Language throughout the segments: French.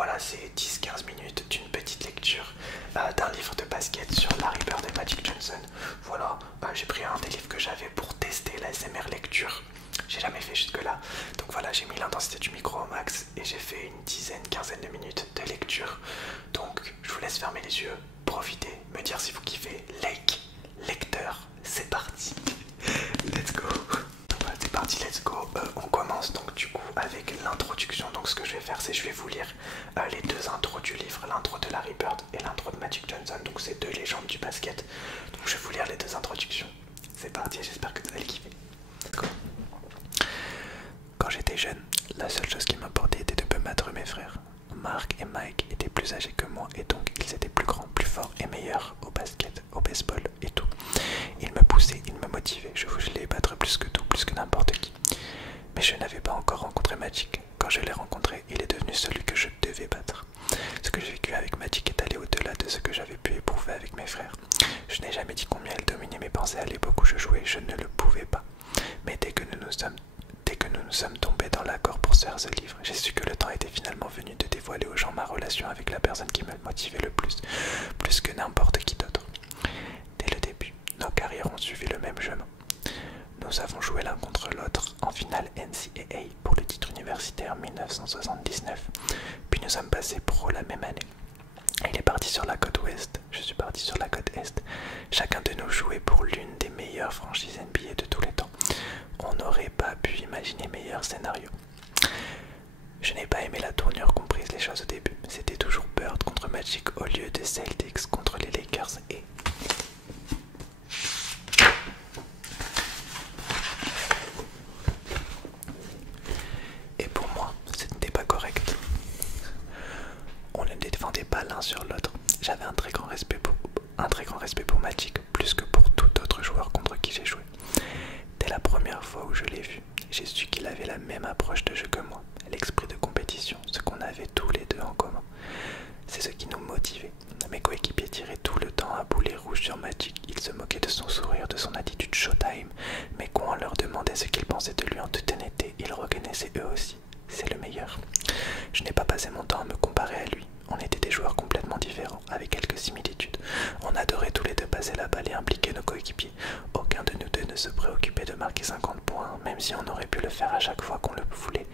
voilà, c'est 10-15 minutes d'une petite lecture d'un livre de basket sur Larry Bird et Magic Johnson. Voilà, j'ai pris un des livres que j'avais pour tester la SMR lecture. J'ai jamais fait jusque là. Donc voilà, j'ai mis l'intensité du micro au max et j'ai fait une dizaine, quinzaine de minutes de lecture. Donc je vous laisse fermer les yeux, profiter, me dire si vous kiffez. Like, lecteur, c'est parti. Let's go. Voilà, c'est parti, let's go. On commence donc du coup avec l'introduction. Donc ce que je vais faire, c'est je vais vous lire les deux intros du livre, l'intro de Larry Bird et l'intro de Magic Johnson. Donc c'est deux légendes du basket. Donc je vais vous lire les deux introductions. C'est parti, j'espère que vous allez kiffer. Quand j'étais jeune, la seule chose qui m'importait était de me battre mes frères. Mark et Mike étaient plus âgés que moi et donc ils étaient plus grands, plus forts et meilleurs au basket, au baseball et tout. Ils me poussaient, ils me motivaient, je voulais les battre plus que tout, plus que n'importe qui. Mais je n'avais pas encore rencontré Magic. Quand je l'ai rencontré, il est devenu celui que je devais battre. Ce que j'ai vécu avec Magic est allé au-delà de ce que j'avais pu éprouver avec mes frères. Je n'ai jamais dit combien il dominait mes pensées à l'époque où je jouais, je ne le pouvais pas. Mais dès que nous nous sommes tombés dans l'accord pour se faire ce livre, j'ai su que le temps était finalement venu de dévoiler aux gens ma relation avec la personne qui me motivait le plus que n'importe qui d'autre. Dès le début, nos carrières ont suivi le même chemin. Nous avons joué l'un contre l'autre en finale NCAA pour le titre universitaire 1979, puis nous sommes passés pro la même année. Il est parti sur la côte ouest, je suis parti sur la côte est. Chacun de nous jouait pour l'une des meilleures franchises NBA de tous les temps. On n'aurait pas pu imaginer meilleur scénario. Je n'ai pas aimé la tournure qu'ont prise les choses au début. C'était toujours Bird contre Magic au lieu de Celtics contre les Lakers et pour moi, ce n'était pas correct. On ne les défendait pas l'un sur l'autre. J'avais un très grand respect pour Magic, plus que pour tout autre joueur contre qui j'ai joué. Dès la première fois où je l'ai vu, j'ai su qu'il avait la même approche de jeu que moi, l'esprit de compétition, ce qu'on avait tous les deux en commun. C'est ce qui nous motivait. Mes coéquipiers tiraient tout le temps à boulet rouge sur Magic. Ils se moquaient de son sourire, de son attitude showtime, mais quand on leur demandait ce qu'ils pensaient de lui en toute honnêteté, ils reconnaissaient eux aussi. C'est le meilleur. Je n'ai pas passé mon temps à me comparer à lui. On était des joueurs complètement différents, avec quelques similitudes. On adorait tous les deux passer la balle et impliquer nos coéquipiers. Aucun de nous deux ne se préoccupait de marquer 50 points, même si on aurait pu le faire à chaque fois qu'on le voulait,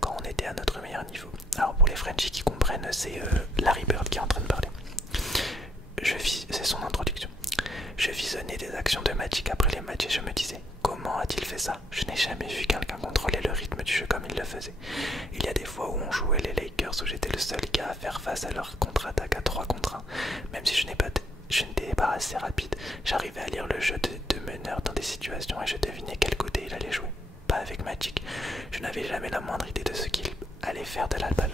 quand on était à notre meilleur niveau. Alors pour les Frenchies qui comprennent, c'est Larry Bird qui est en train de parler. C'est son introduction. Je visionnais des actions de Magic après les matchs et je me disais, comment a-t-il fait ça? Je n'ai jamais vu quelqu'un contrôler le rythme du jeu comme il le faisait. Il y a des fois où on jouait les Lakers où j'étais le seul gars à faire face à leur contre-attaque à 3 contre 1. Même si je n'étais pas assez rapide, j'arrivais à lire le jeu de meneur dans des situations et je devinais quel côté il allait jouer. Pas avec Magic. Je n'avais jamais la moindre idée de ce qu'il allait faire de la balle.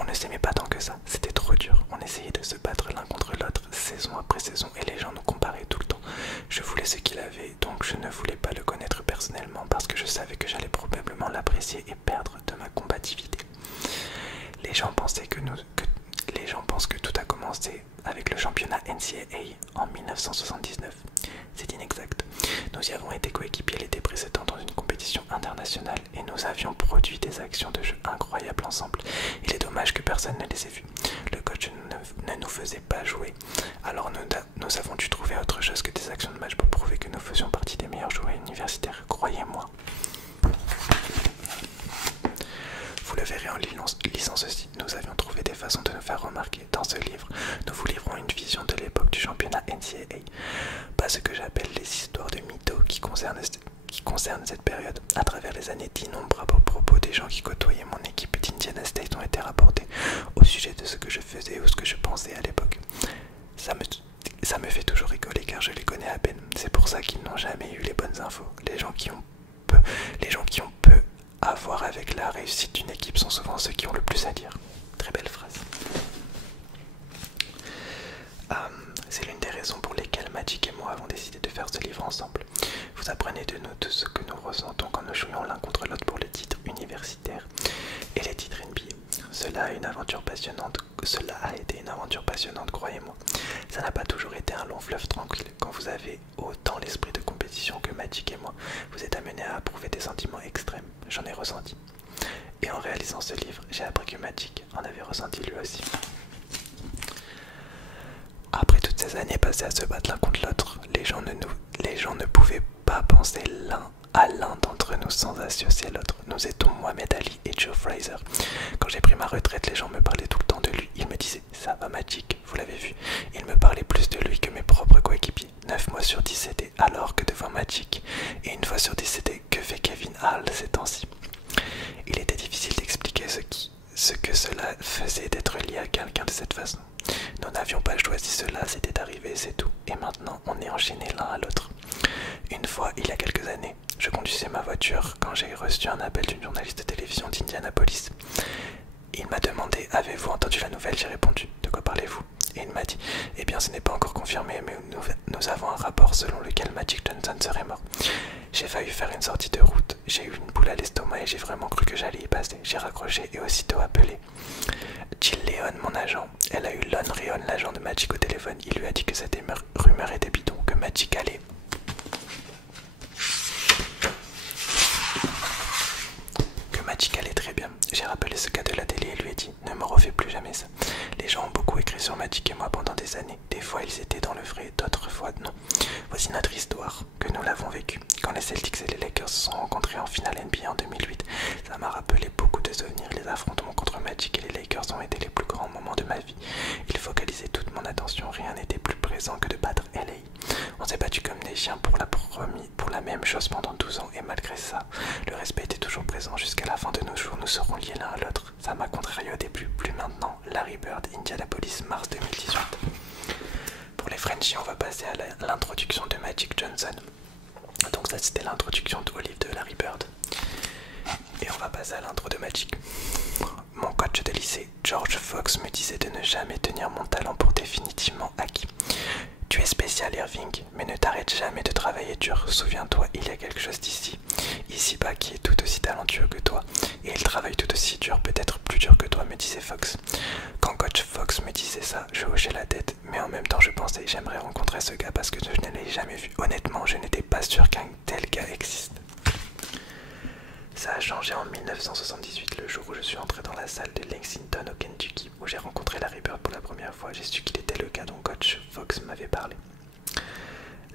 On ne s'aimait pas tant que ça, c'était trop dur. On essayait de se battre l'un contre l'autre, saison après saison, et les gens nous comparaient tout le temps. Je voulais ce qu'il avait, donc je ne voulais pas le connaître personnellement parce que je savais que j'allais probablement l'apprécier et perdre de ma combativité. Les gens pensent que tout a commencé avec le championnat NCAA en 1979. C'est inexact. Nous y avons été coéquipiers l'été précédent dans une compétition internationale et nous avions produit des actions de jeu incroyables ensemble. Il est dommage que personne ne les ait vues. Le coach ne nous faisait pas jouer, alors nous avons dû trouver autre chose que des actions de match pour prouver que nous faisions partie des meilleurs joueurs universitaires, croyez-moi. Vous le verrez en lisant ceci, nous avions trouvé des façons de nous faire remarquer. Dans ce livre, nous vous livrons une vision de l'époque du championnat NCAA. Pas ce que j'appelle les histoires de mythos qui concernent cette période. À travers les années, d'innombrables propos des gens qui côtoyaient mon équipe d'Indiana State ont été rapportés au sujet de ce que je faisais ou ce que je pensais à l'époque. Ça me fait toujours rigoler car je les connais à peine. C'est pour ça qu'ils n'ont jamais eu les bonnes infos. Les gens qui ont peu à voir avec la réussite d'une équipe sont souvent ceux qui ont le plus à dire. Très belle phrase. C'est l'une des raisons pour lesquelles Magic et moi avons décidé de faire ce livre ensemble. Vous apprenez de nous tout ce que nous ressentons quand nous jouions l'un contre l'autre pour les titres universitaires et les titres NBA. Cela a été une aventure passionnante, croyez-moi. Ça n'a pas toujours été un long fleuve tranquille. Quand vous avez autant l'esprit de compétition que Magic et moi, vous êtes amené à approuver des sentiments extrêmes. J'en ai ressenti. Et en réalisant ce livre, j'ai appris que Magic en avait ressenti lui aussi. Après toutes ces années passées à se battre l'un contre l'autre, les gens ne pouvaient pas penser l'un à l'un d'entre nous sans associer l'autre. Nous étions Mohamed Ali et Joe Fraser. Quand j'ai pris ma retraite, les gens me parlaient tout le temps de lui. Ils me disaient « ça va Magic, vous l'avez vu ». Ils me parlaient plus de lui que mes propres coéquipiers. 9 mois sur 10 c'était alors que devant Magic. Et une fois sur 10 c'était que fait Kevin Hall ces temps-ci. Il était difficile d'expliquer ce que cela faisait d'être lié à quelqu'un de cette façon. Nous n'avions pas choisi cela, c'était arrivé, c'est tout. Et maintenant, on est enchaînés l'un à l'autre. Une fois, il y a quelques années, je conduisais ma voiture quand j'ai reçu un appel d'une journaliste de télévision d'Indianapolis. Il m'a demandé « Avez-vous entendu la nouvelle ?» J'ai répondu « De quoi parlez-vous ?» Et il m'a dit « Eh bien, ce n'est pas encore confirmé, mais nous avons un rapport selon lequel Magic Johnson serait mort. » J'ai failli faire une sortie de route, j'ai eu une boule à l'estomac et j'ai vraiment cru que j'allais y passer. J'ai raccroché et aussitôt appelé Jill Leon, mon agent. Elle a eu Lon Rion, l'agent de Magic, au téléphone. Il lui a dit que cette rumeur était bidon, que Magic allait... Magic allait très bien. J'ai rappelé ce gars de la télé et lui ai dit « Ne me refais plus jamais ça ». Les gens ont beaucoup écrit sur Magic et moi pendant des années. Des fois ils étaient dans le vrai, d'autres fois non. Voici notre histoire, que nous l'avons vécue. Quand les Celtics et les Lakers se sont rencontrés en finale NBA en 2008, ça m'a rappelé beaucoup de souvenirs. Les affrontements contre Magic et les Lakers ont été les plus grands moments de ma vie. Ils focalisaient toute mon attention, rien n'était plus présent que de battre LA. On s'est battu comme des chiens pour la même chose pendant 12 ans et malgré ça, le respect était toujours présent. Jusqu'à la fin de nos jours, nous serons liés l'un à l'autre. Ça m'a contrarié au début, plus maintenant. Larry Bird, Indianapolis, mars 2018. Pour les Frenchies, on va passer à l'introduction de Magic Johnson. Donc ça c'était l'introduction au livre de Larry Bird. Et on va passer à l'intro de Magic. Mon coach de lycée, George Fox, me disait de ne jamais tenir mon talent pour définitivement acquis. Tu es spécial, Irving, mais ne t'arrête jamais de travailler dur. Souviens-toi, il y a quelque chose ici-bas qui est tout aussi talentueux que toi. Et il travaille tout aussi dur, peut-être plus dur que toi, me disait Fox. Quand coach Fox me disait ça, je hochais la tête, mais en même temps je pensais, j'aimerais rencontrer ce gars parce que je ne l'ai jamais vu. Honnêtement, je n'étais pas sûr qu'un tel gars existe. Ça a changé en 1978, le jour où je suis entré dans la salle de Lexington au Kentucky, où j'ai rencontré Larry Bird pour la première fois. J'ai su qu'il était le gars dont coach Fox m'avait parlé.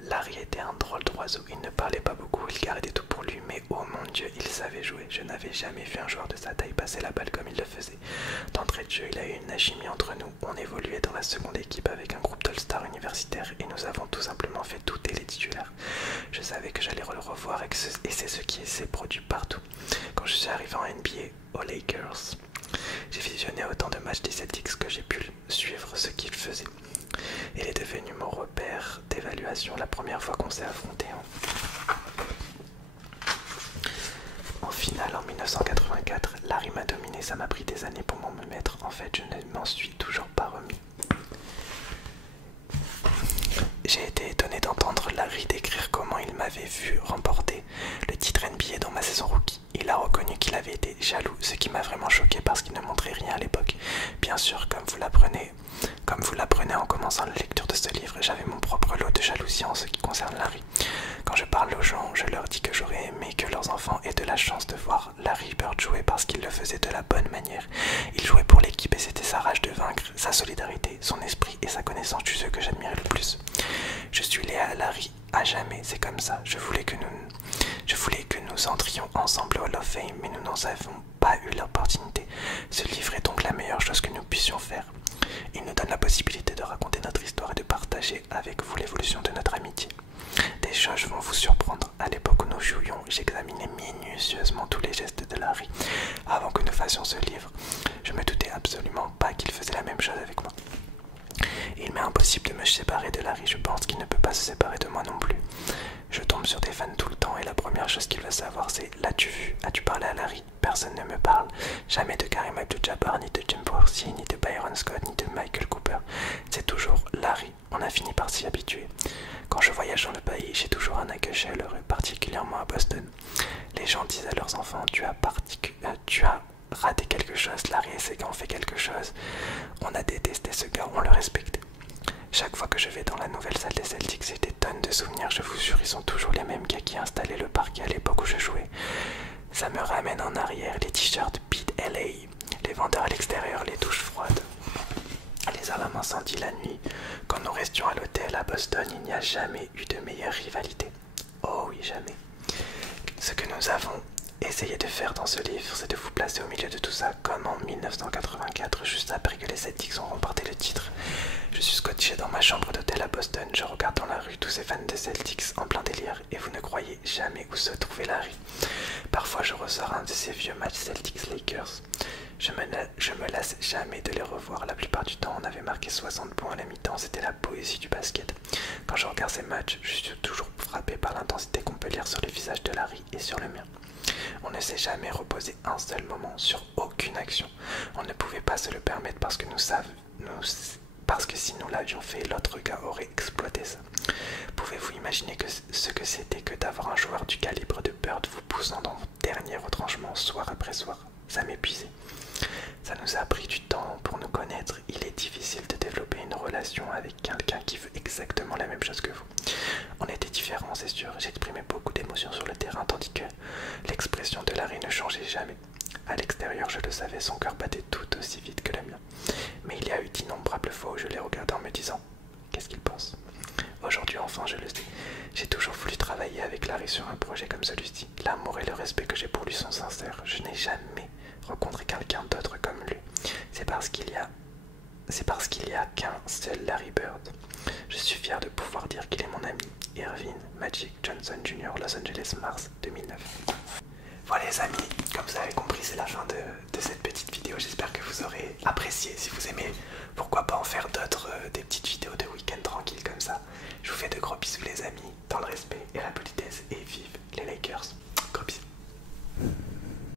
Larry était un drôle d'oiseau, il ne parlait pas beaucoup, il gardait tout pour lui, mais oh mon Dieu, il savait jouer. Je n'avais jamais vu un joueur de sa taille passer la balle comme il le faisait. D'entrée de jeu, il a eu une alchimie entre nous. On évoluait dans la seconde équipe avec un groupe d'All-Stars universitaires et nous avons tout simplement fait tout et les titulaires. Je savais que j'allais le revoir et c'est ce qui s'est produit partout. Quand je suis arrivé en NBA, aux Lakers, j'ai visionné autant de matchs des Celtics que j'ai pu suivre ce qu'ils faisaient. Il est devenu mon repère d'évaluation la première fois qu'on s'est affronté en finale en 1984. Larry m'a dominé, ça m'a pris des années pour m'en mettre. En fait, je ne m'en suis toujours pas remis. J'ai été étonné d'entendre Larry décrire comment il m'avait vu remporter le titre NBA dans ma saison rookie. Il a reconnu qu'il avait été jaloux, ce qui m'a vraiment choqué parce qu'il ne montrait rien à l'époque. Bien sûr, comme vous l'apprenez en commençant la lecture de ce livre, j'avais mon propre lot de jalousie en ce qui concerne Larry. Quand je parle aux gens, je leur dis que j'aurais aimé que leurs enfants aient de la chance de voir Larry Bird jouer parce qu'il le faisait de la bonne manière. Il jouait pour l'équipe et c'était sa rage de vaincre, sa solidarité, son esprit et sa connaissance du jeu que j'admirais le plus. Je suis lié à Larry à jamais, c'est comme ça. Je voulais que nous entrions ensemble au Hall of Fame, mais nous n'en avons pas eu l'opportunité. Ce livre est donc la meilleure chose que nous puissions faire. Il nous donne la possibilité de raconter notre histoire et de partager avec vous l'évolution de notre amitié. Des choses vont vous surprendre. À l'époque où nous jouions, j'examinais minutieusement tous les gestes de Larry. Avant que nous fassions ce livre, je me doutais absolument pas qu'il faisait la même chose avec moi. Il m'est impossible de me séparer de Larry, je pense qu'il ne peut pas se séparer de moi non plus. Je tombe sur des fans tout le temps et la première chose qu'il va savoir c'est « L'as-tu vu? As-tu parlé à Larry ?» Personne ne me parle, jamais de Kareem Abdul-Jabbar, ni de Jim Dorsey, ni de Byron Scott, ni de Michael Cooper. C'est toujours Larry, on a fini par s'y habituer. Quand je voyage dans le pays, j'ai toujours un accueil chaleureux, particulièrement à Boston. Les gens disent à leurs enfants « Tu as raté quelque chose, Larry et ses gars ont fait quelque chose. » On a détesté ce gars, on le respectait. Chaque fois que je vais dans la nouvelle salle des Celtics, j'ai des tonnes de souvenirs, je vous jure, ils sont toujours les mêmes gars qui installaient le parquet à l'époque où je jouais. Ça me ramène en arrière, les t-shirts Bill Boston, il n'y a jamais eu de meilleure rivalité. Oh oui, jamais. Ce que nous avons essayé de faire dans ce livre, c'est de vous placer au milieu de tout ça, comme en 1984, juste après que les Celtics ont remporté le titre. Je suis scotché dans ma chambre d'hôtel à Boston, je regarde dans la rue tous ces fans de Celtics en plein délire, et vous ne croyez jamais où se trouvait Larry. Parfois je ressors un de ces vieux matchs Celtics-Lakers. Je me lasse jamais de les revoir. La plupart du temps, on avait marqué 60 points à la mi-temps. C'était la poésie du basket. Quand je regarde ces matchs, je suis toujours frappé par l'intensité qu'on peut lire sur le visage de Larry et sur le mien. On ne s'est jamais reposé un seul moment sur aucune action. On ne pouvait pas se le permettre parce que parce que si nous l'avions fait, l'autre gars aurait exploité ça. Pouvez-vous imaginer ce que c'était que d'avoir un joueur du calibre de Bird vous poussant dans votre dernier retranchement soir après soir? Ça m'épuisait. Ça nous a pris du temps pour nous connaître. Il est difficile de développer une relation avec quelqu'un qui veut exactement la même chose que vous. On était différents, c'est sûr. J'exprimais beaucoup d'émotions sur le terrain, tandis que l'expression de Larry ne changeait jamais. À l'extérieur, je le savais, son cœur battait tout aussi vite que le mien. Mais il y a eu d'innombrables fois où je l'ai regardé en me disant « Qu'est-ce qu'il pense ?» Aujourd'hui, enfin, je le sais. J'ai toujours voulu travailler avec Larry sur un projet comme celui-ci. L'amour et le respect que j'ai pour lui sont sincères. Je n'ai jamais rencontré quelqu'un d'autre comme lui. C'est parce qu'il y a qu'un seul Larry Bird. Je suis fier de pouvoir dire qu'il est mon ami. Irving Magic Johnson Jr., Los Angeles, mars 2009. Voilà les amis, comme vous avez compris, c'est la fin de cette petite vidéo. J'espère que vous aurez apprécié. Si vous aimez, pourquoi pas en faire d'autres, des petites vidéos de week-end tranquilles comme ça. Je vous fais de gros bisous les amis, dans le respect et la